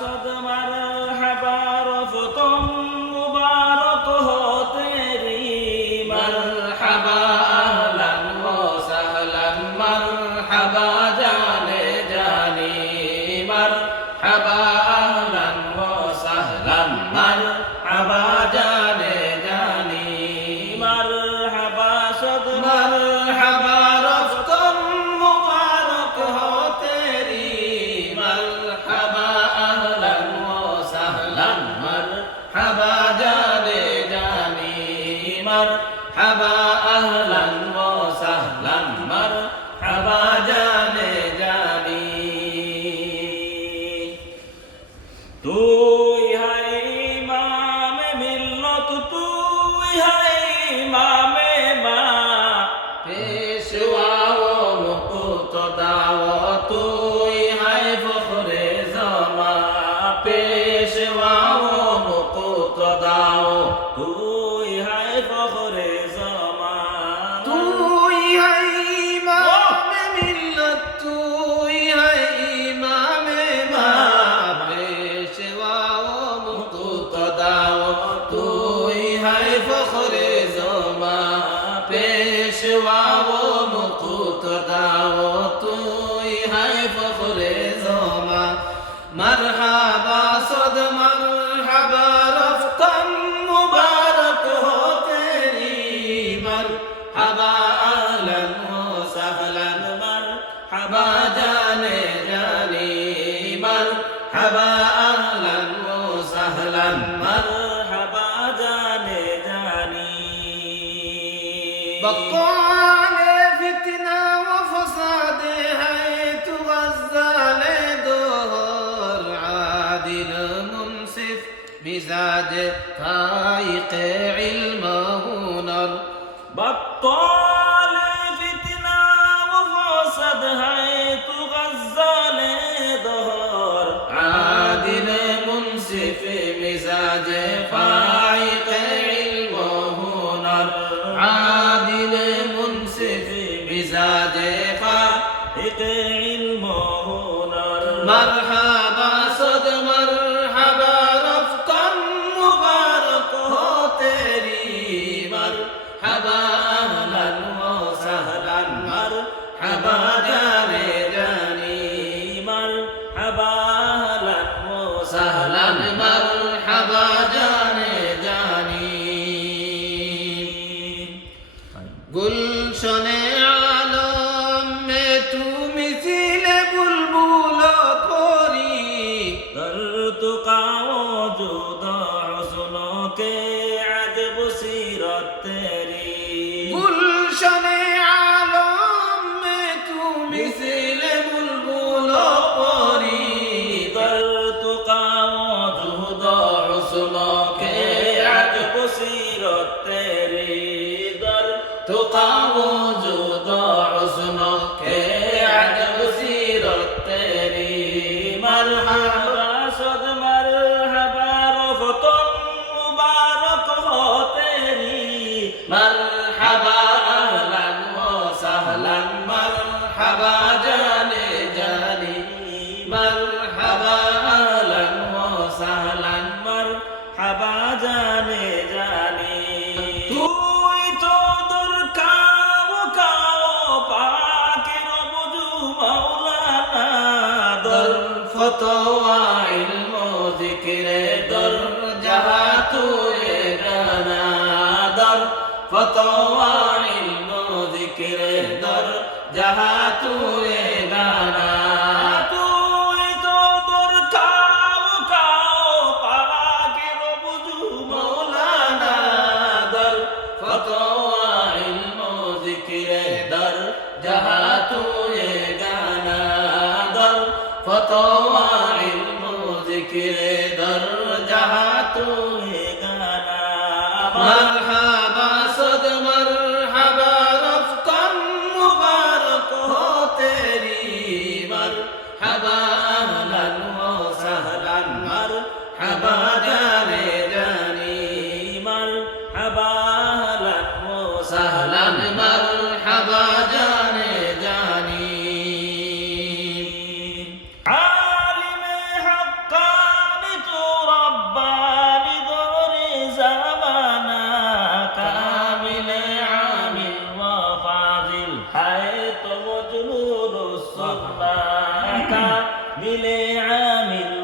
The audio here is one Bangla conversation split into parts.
صد مرحبا رفتم مبارك هو تيري مرحبا أهلا وسهلا مرحبا جاني جاني مرحبا Abajan. পেশওয়াও মুকুত দাও, তুই হাই ফখরে জমা। মারহাবা সদ মারহাবা রফতান মুবারক হো তেরি মারহাবা আহলান ও সাহলান মারহাবা জানে জানি মারহাবা আহলান ও সাহলান মারহাবা فطال فتنا وفساد حيث غزى لدور عادل منصف مزاج فايق علمه نر. بطال فتنا وفساد حيث غزى لدور عادل منصف مزاج فايق Bernardo در تقى وجود حسنك عجب سيرت تري مرحبا صد مرحبا رفت مبارك ہو تیری مرحبا اهلا وسهلا مرحبا جاني جاني مرحبا اهلا وسهلا مرحبا জানে কত ইলম জিকিরে দর যাহা গানা দর। কত ইলম জিকিরে দর যাহা তুয়ে فتوى علم ذكر در جهات গানা مرحبا হায় তোম জুনুর মিলে আমিল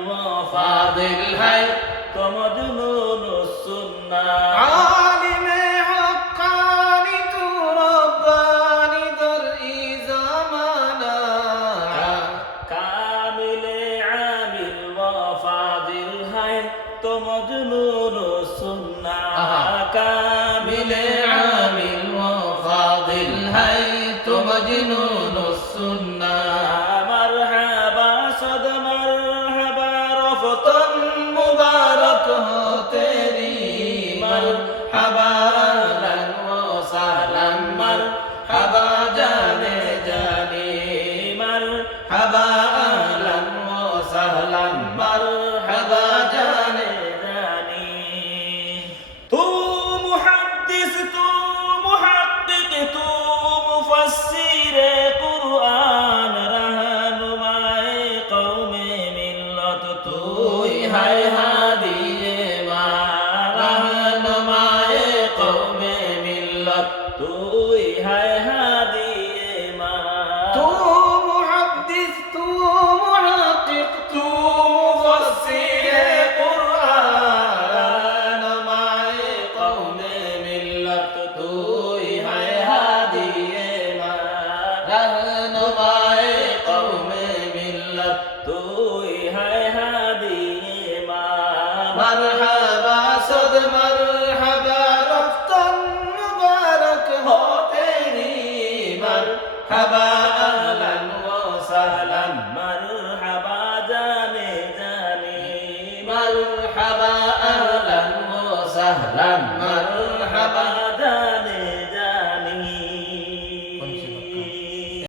ফাদিল হায় তোম জুনুর مجنون السنة مرحبا صد مرحبا رفطا مبارك هو تیری مرحبا لن وسهلا مرحبا তুই হায়